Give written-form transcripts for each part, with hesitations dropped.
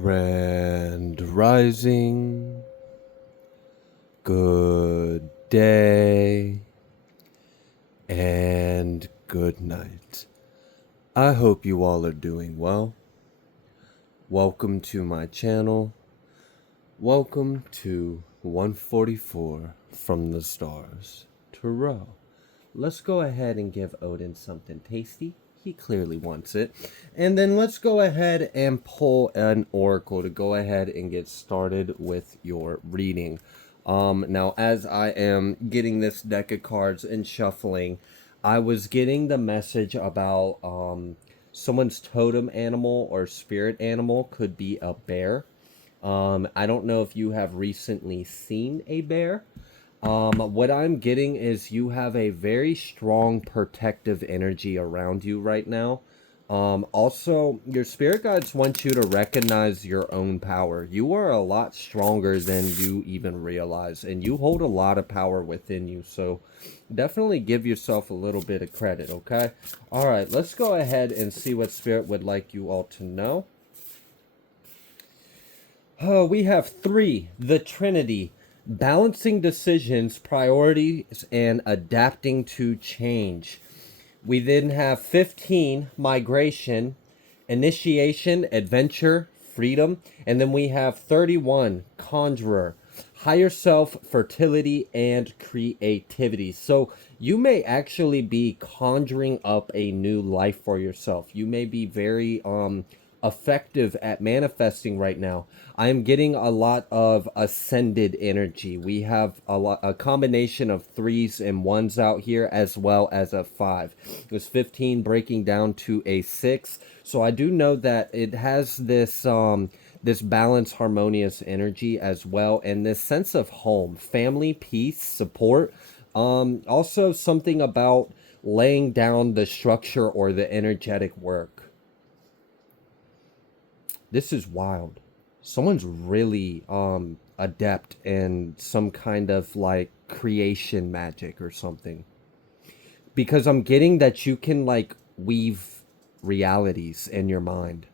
Grand Rising, good day, and good night. I hope you all are doing well. Welcome to my channel. Welcome to 144 from the stars. Tarot. Let's go ahead and give Odin something tasty. He clearly wants it. And then let's go ahead and pull an oracle to go ahead and get started with your reading. Now, as I am getting this deck of cards and shuffling, I was getting the message about someone's totem animal or spirit animal could be a bear. I don't know if you have recently seen a bear. What I'm getting is you have a very strong protective energy around you right now. Also, your spirit guides want you to recognize your own power. You are a lot stronger than you even realize, and you hold a lot of power within you. So definitely give yourself a little bit of credit, okay? All right, let's go ahead and see what spirit would like you all to know. Oh, we have 3, the Trinity. Balancing decisions, priorities, and adapting to change. We then have 15, migration, initiation, adventure, freedom. And then we have 31, conjurer, higher self, fertility, and creativity. So you may actually be conjuring up a new life for yourself. You may be very effective at manifesting right now. I'm getting a lot of ascended energy. We have a combination of 3s and 1s out here, as well as a 5. It was 15 breaking down to a 6. So I do know that it has this this balanced, harmonious energy as well, and this sense of home, family, peace, support. Also something about laying down the structure or the energetic work. This is wild. Someone's really adept in some kind of like creation magic or something. Because I'm getting that you can like weave realities in your mind.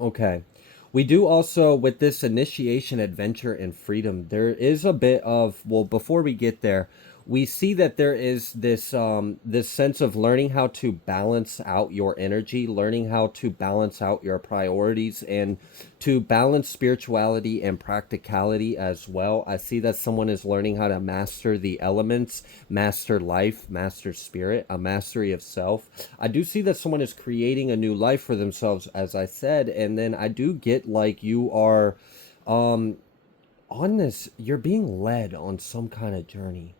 Okay. We do also, with this initiation, adventure, and freedom, there is a bit of, well, before we get there, we see that there is this sense of learning how to balance out your energy, learning how to balance out your priorities, and to balance spirituality and practicality as well. I see that someone is learning how to master the elements, master life, master spirit, a mastery of self. I do see that someone is creating a new life for themselves, as I said, and then I do get like you are on this, you're being led on some kind of journey.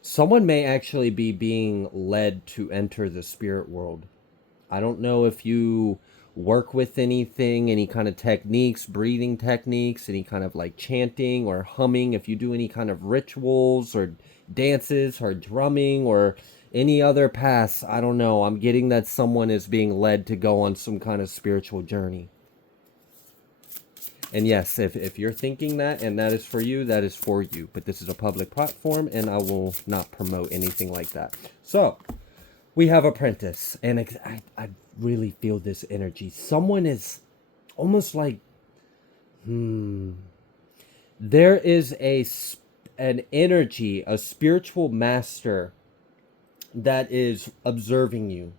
Someone may actually be being led to enter the spirit world. I don't know if you work with anything, any kind of techniques, breathing techniques, any kind of like chanting or humming, if you do any kind of rituals or dances or drumming or any other paths. I don't know. I'm getting that someone is being led to go on some kind of spiritual journey. And yes, if you're thinking that and that is for you, that is for you. But this is a public platform and I will not promote anything like that. So, we have apprentice. And I really feel this energy. Someone is almost like, there is an energy, a spiritual master that is observing you.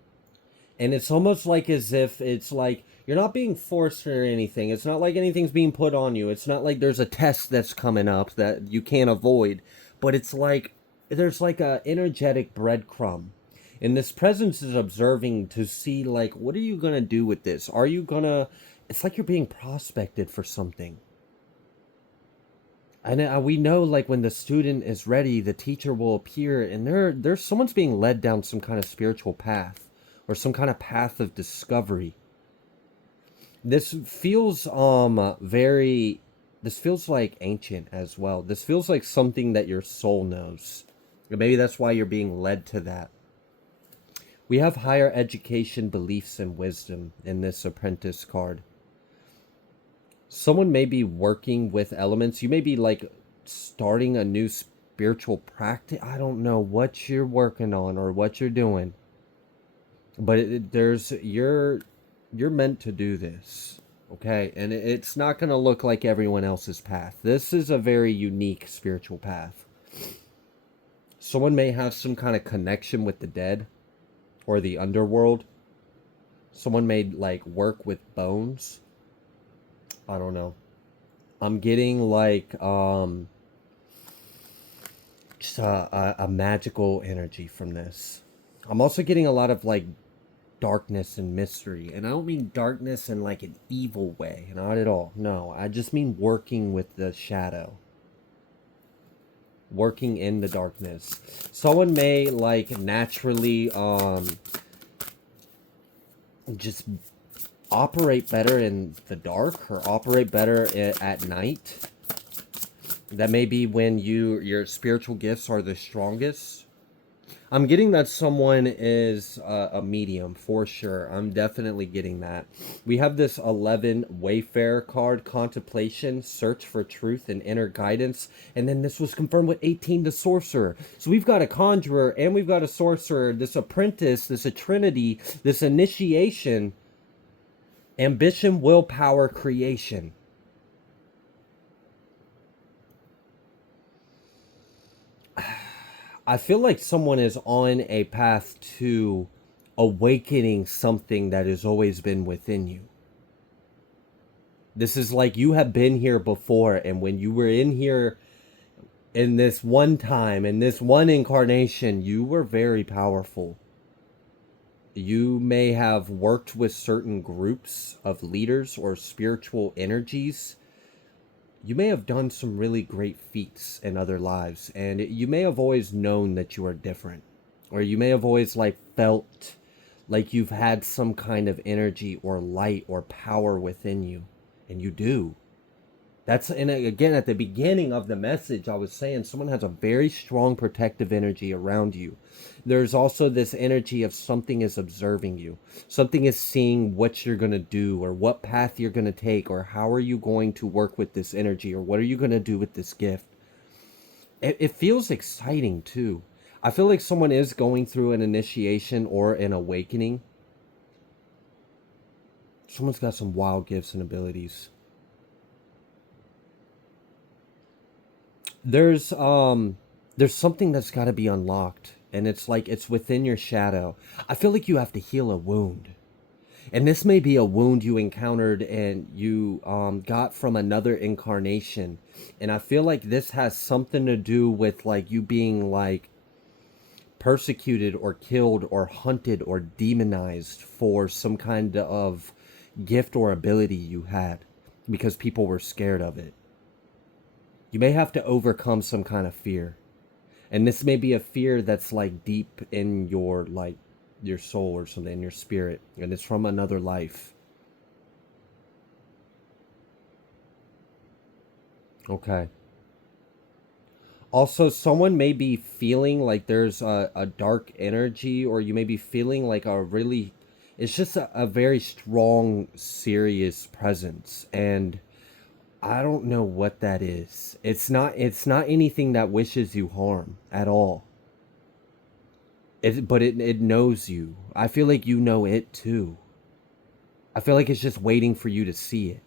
And it's almost like as if it's like you're not being forced or anything. It's not like anything's being put on you. It's not like there's a test that's coming up that you can't avoid. But it's like there's like a energetic breadcrumb. And this presence is observing to see like, what are you going to do with this? Are you going to... It's like you're being prospected for something. And we know like when the student is ready, the teacher will appear and there's someone's being led down some kind of spiritual path or some kind of path of discovery. This feels this feels like ancient as well. This feels like something that your soul knows. Maybe that's why you're being led to that. We have higher education, beliefs, and wisdom in this apprentice card. Someone may be working with elements. You may be like starting a new spiritual practice. I don't know what you're working on or what you're doing. But you're meant to do this, okay? And it's not going to look like everyone else's path. This is a very unique spiritual path. Someone may have some kind of connection with the dead or the underworld. Someone may like work with bones. I don't know. I'm getting like just a magical energy from this. I'm also getting a lot of like darkness and mystery. And I don't mean darkness in like an evil way, not at all. No, I just mean working with the shadow. Working in the darkness. Someone may like naturally just operate better in the dark or operate better at night. That may be when your spiritual gifts are the strongest. I'm getting that someone is a medium for sure. I'm definitely getting that. We have this 11 Wayfarer card, contemplation, search for truth and inner guidance. And then this was confirmed with 18, the sorcerer. So we've got a conjurer and we've got a sorcerer, this apprentice, this a trinity, this initiation, ambition, willpower, creation. I feel like someone is on a path to awakening something that has always been within you. This is like you have been here before, and when you were in here in this one time, in this one incarnation, you were very powerful. You may have worked with certain groups of leaders or spiritual energies. You may have done some really great feats in other lives, and you may have always known that you are different, or you may have always like felt like you've had some kind of energy or light or power within you, and you do. That's, and again, at the beginning of the message, I was saying someone has a very strong protective energy around you. There's also this energy of something is observing you. Something is seeing what you're going to do or what path you're going to take or how are you going to work with this energy or what are you going to do with this gift. It feels exciting too. I feel like someone is going through an initiation or an awakening. Someone's got some wild gifts and abilities. There's something that's got to be unlocked, and it's like it's within your shadow. I feel like you have to heal a wound, and this may be a wound you encountered and you got from another incarnation. And I feel like this has something to do with like you being like persecuted or killed or hunted or demonized for some kind of gift or ability you had because people were scared of it. You may have to overcome some kind of fear. And this may be a fear that's like deep in your like your soul or something, in your spirit, and it's from another life. Okay. Also, someone may be feeling like there's a dark energy, or you may be feeling like a really, it's just a very strong, serious presence. And I don't know what that is. It's not anything that wishes you harm at all. But it knows you. I feel like you know it too. I feel like it's just waiting for you to see it.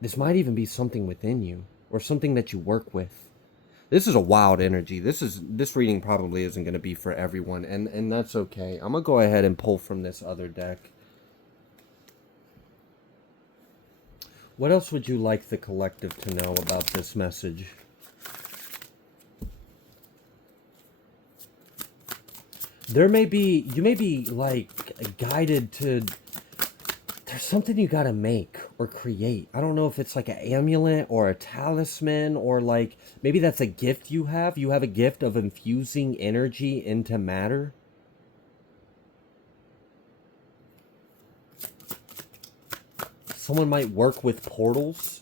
This might even be something within you or something that you work with. This is a wild energy. This reading probably isn't going to be for everyone, and that's okay. I'm going to go ahead and pull from this other deck. What else would you like the collective to know about this message? You may be like guided to, there's something you gotta make or create. I don't know if it's like an amulet or a talisman or like, maybe that's a gift you have. You have a gift of infusing energy into matter. Someone might work with portals.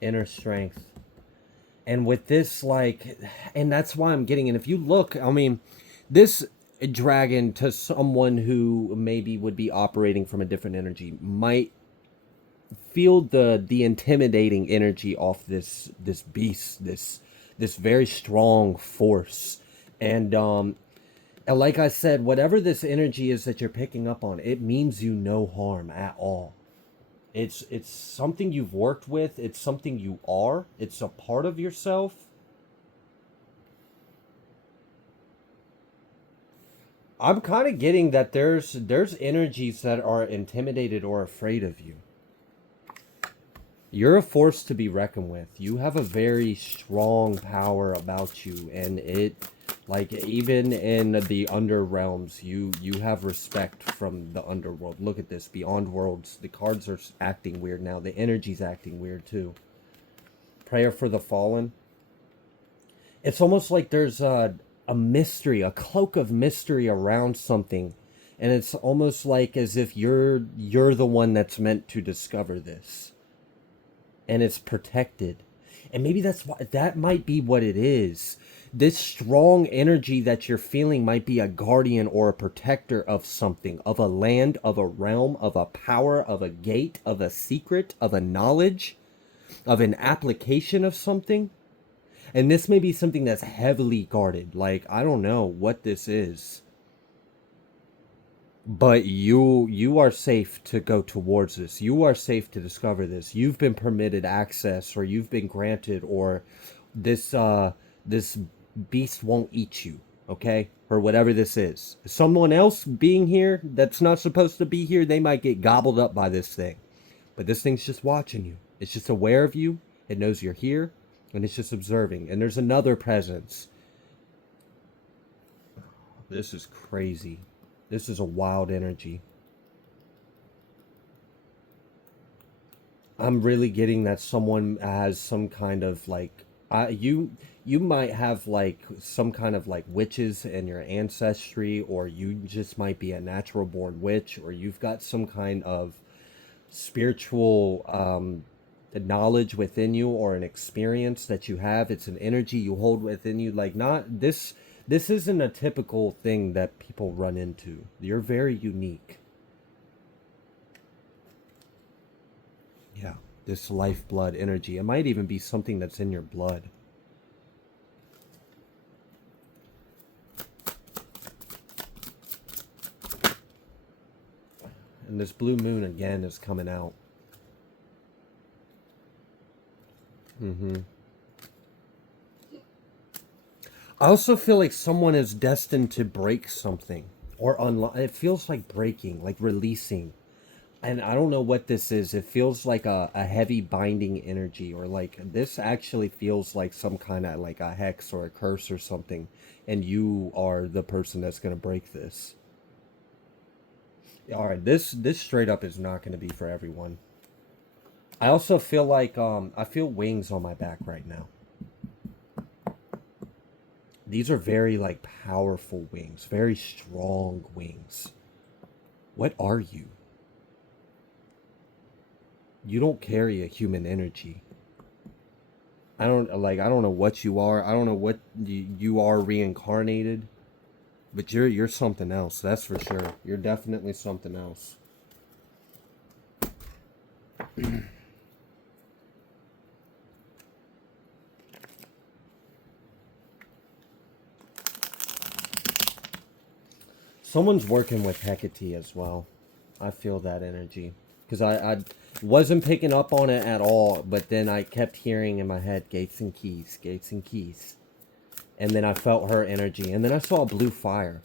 Inner strength. And with this, like, and that's why I'm getting, and if you look, I mean, this dragon to someone who maybe would be operating from a different energy might feel the intimidating energy off this beast, this very strong force. And like I said, whatever this energy is that you're picking up on, it means you no harm at all. It's something you've worked with, it's something you are, it's a part of yourself. I'm kind of getting that there's energies that are intimidated or afraid of you. You're a force to be reckoned with. You have a very strong power about you, and it, like, even in the under realms, you have respect from the underworld. Look at this, beyond worlds. The cards are acting weird now. The energy's acting weird too. Prayer for the fallen. It's almost like there's a mystery, a cloak of mystery around something, and it's almost like as if you're the one that's meant to discover this, and it's protected. And maybe that's why, that might be what it is. This strong energy that you're feeling might be a guardian or a protector of something, of a land, of a realm, of a power, of a gate, of a secret, of a knowledge, of an application of something. And this may be something that's heavily guarded. Like, I don't know what this is. But you are safe to go towards this. You are safe to discover this. You've been permitted access, or you've been granted, or this beast won't eat you, okay? Or whatever this is. Someone else being here that's not supposed to be here, they might get gobbled up by this thing. But this thing's just watching you. It's just aware of you. It knows you're here, and it's just observing. And there's another presence. This is crazy. This is a wild energy. I'm really getting that someone has some kind of like, you might have like some kind of like witches in your ancestry, or you just might be a natural born witch, or you've got some kind of spiritual knowledge within you, or an experience that you have. It's an energy you hold within you. Like, not this, this isn't a typical thing that people run into. You're very unique. Yeah, this lifeblood energy. It might even be something that's in your blood. And this blue moon again is coming out. I also feel like someone is destined to break something, or unlock. It feels like breaking, like releasing. And I don't know what this is. It feels like a heavy binding energy, or like this actually feels like some kind of like a hex or a curse or something. And you are the person that's going to break this. All right, this straight up is not going to be for everyone. I also feel like I feel wings on my back right now. These are very like powerful wings, very strong wings. What are you? You don't carry a human energy. I don't know what you are. I don't know what you are reincarnated, but you're something else. That's for sure. You're definitely something else. Someone's working with Hecate as well. I feel that energy. Because I wasn't picking up on it at all, but then I kept hearing in my head, gates and keys, gates and keys. And then I felt her energy. And then I saw a blue fire.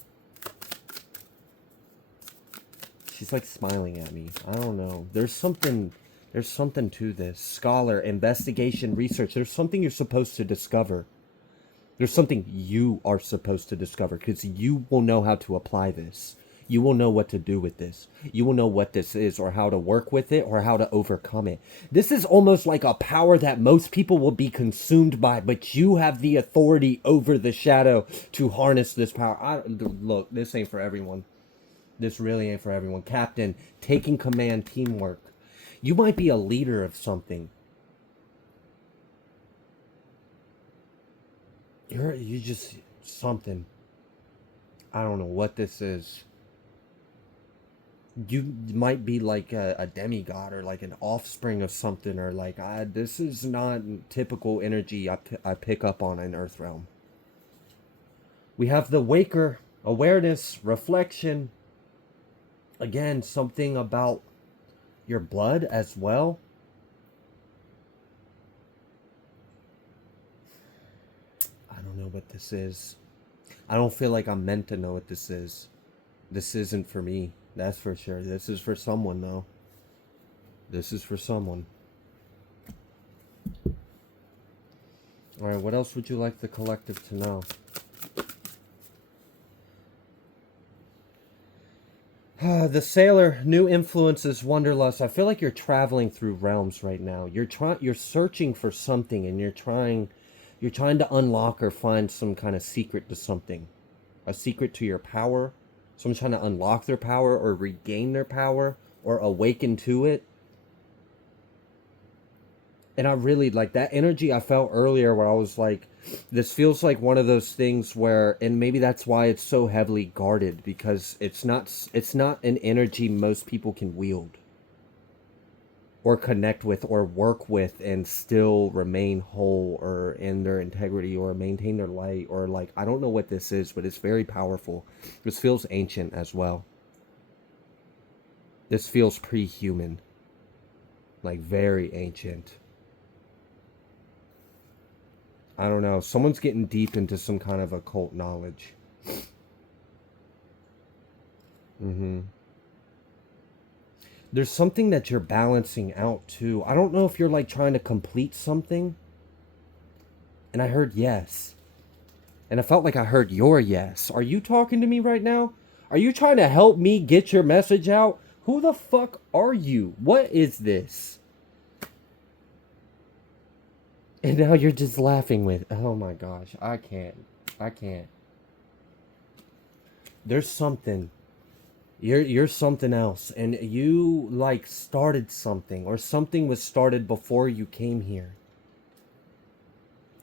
She's like smiling at me. I don't know. There's something to this. Scholar, investigation, research. There's something you're supposed to discover. There's something you are supposed to discover, because you will know how to apply this. You will know what to do with this. You will know what this is, or how to work with it, or how to overcome it. This is almost like a power that most people will be consumed by, but you have the authority over the shadow to harness this power. Look, this ain't for everyone. This really ain't for everyone. Captain, taking command, teamwork. You might be a leader of something. You just something. I don't know what this is. You might be like a demigod or like an offspring of something, or like this is not typical energy I pick up on in Earth Realm. We have the waker, awareness, reflection. Again, something about your blood as well. I don't know what this is. I don't feel like I'm meant to know what this is. This isn't for me. That's for sure. This is for someone, though. This is for someone. Alright, what else would you like the collective to know? The sailor, new influences, wanderlust. I feel like you're traveling through realms right now. You're searching for something, and you're trying to unlock or find some kind of secret to something. A secret to your power. Someone's trying to unlock their power or regain their power or awaken to it. And I really like that energy I felt earlier where I was like, this feels like one of those things where, and maybe that's why it's so heavily guarded, because it's not an energy most people can wield or connect with or work with and still remain whole or in their integrity or maintain their light, or like, I don't know what this is, but it's very powerful. This feels ancient as well. This feels pre-human, like very ancient. I don't know. Someone's getting deep into some kind of occult knowledge. Mm-hmm. There's something that you're balancing out too. I don't know if you're like trying to complete something. And I heard yes. And I felt like I heard your yes. Are you talking to me right now? Are you trying to help me get your message out? Who the fuck are you? What is this? And now you're just laughing with, oh my gosh, I can't. I can't. There's something. You're something else, and you like started something, or something was started before you came here.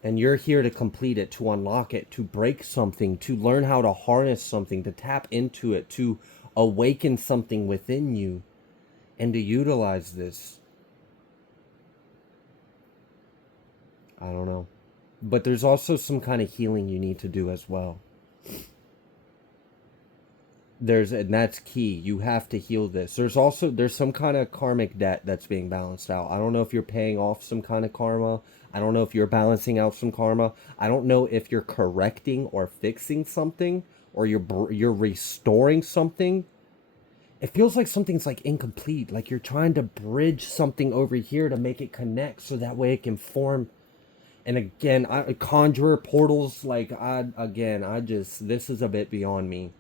And you're here to complete it, to unlock it, to break something, to learn how to harness something, to tap into it, to awaken something within you, and to utilize this. I don't know. But there's also some kind of healing you need to do as well. And that's key. You have to heal this. There's some kind of karmic debt that's being balanced out. I don't know if you're paying off some kind of karma. I don't know if you're balancing out some karma. I don't know if you're correcting or fixing something, or you're restoring something. It feels like something's like incomplete, like you're trying to bridge something over here to make it connect so that way it can form. And again, I conjure portals, like this is a bit beyond me.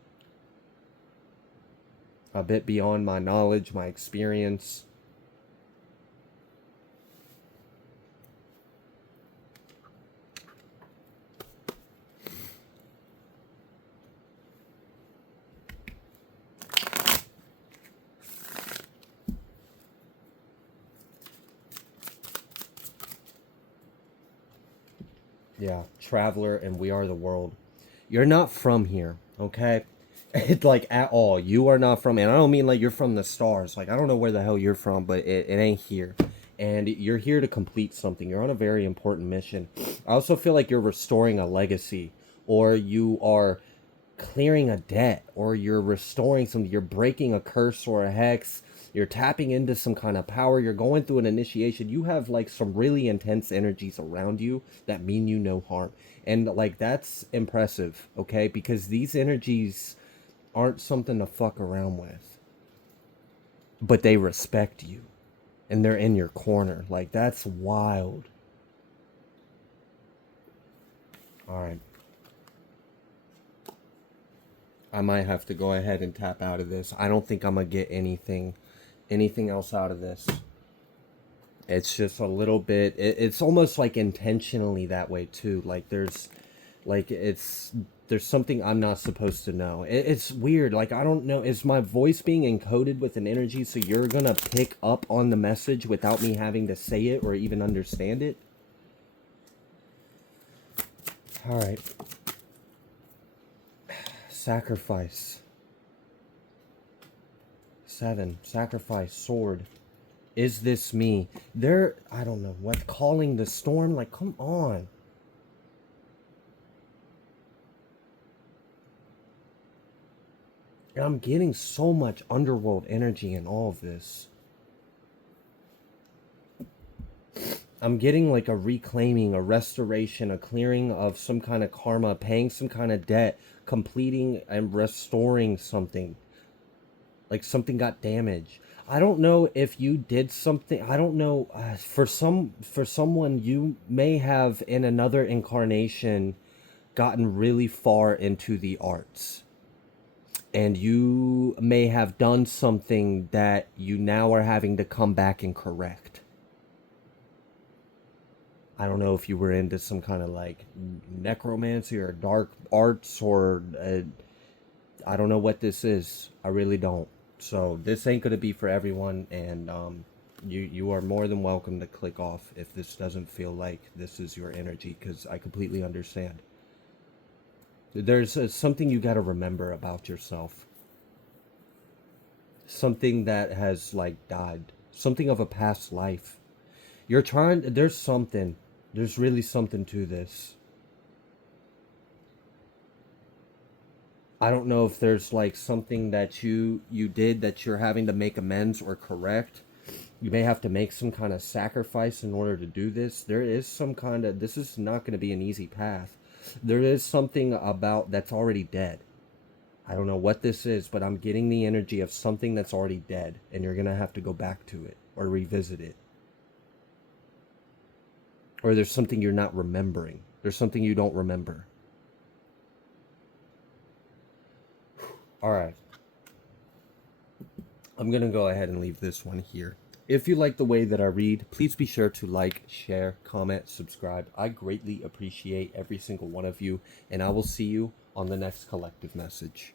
A bit beyond my knowledge, my experience. Yeah, traveler, and we are the world. You're not from here, okay? It's like at all. You are not from, and I don't mean like you're from the stars. Like, I don't know where the hell you're from, but it ain't here. And you're here to complete something. You're on a very important mission. I also feel like you're restoring a legacy, or you are clearing a debt, or you're restoring something. You're breaking a curse or a hex. You're tapping into some kind of power. You're going through an initiation. You have like some really intense energies around you that mean you no harm. And like, that's impressive, okay? Because these energies aren't something to fuck around with. But they respect you. And they're in your corner. Like, that's wild. Alright. I might have to go ahead and tap out of this. I don't think I'm gonna get anything else out of this. It's just a little bit, it's almost like intentionally that way too. Like there's something I'm not supposed to know. It's weird. Like, I don't know, is my voice being encoded with an energy so you're gonna pick up on the message without me having to say it or even understand it? All right. Sacrifice. 7. Sacrifice, sword. Is this me? I don't know what, calling the storm? Like, come on. And I'm getting so much underworld energy in all of this. I'm getting like a reclaiming, a restoration, a clearing of some kind of karma, paying some kind of debt, completing and restoring something. Like something got damaged. I don't know if you did something. I don't know. For someone, you may have in another incarnation gotten really far into the arts, and you may have done something that you now are having to come back and correct. I don't know if you were into some kind of like necromancy or dark arts or I don't know what this is. I really don't. So this ain't gonna be for everyone, and you are more than welcome to click off if this doesn't feel like this is your energy, because I completely understand. There's something you got to remember about yourself. Something that has like died. Something of a past life. You're trying. There's something. There's really something to this. I don't know if there's like something that you did that you're having to make amends or correct. You may have to make some kind of sacrifice in order to do this. There is some kind of, this is not going to be an easy path. There is something about that's already dead. I don't know what this is, but I'm getting the energy of something that's already dead, and you're going to have to go back to it or revisit it. Or there's something you're not remembering. There's something you don't remember. All right. I'm going to go ahead and leave this one here. If you like the way that I read, please be sure to like, share, comment, subscribe. I greatly appreciate every single one of you, and I will see you on the next collective message.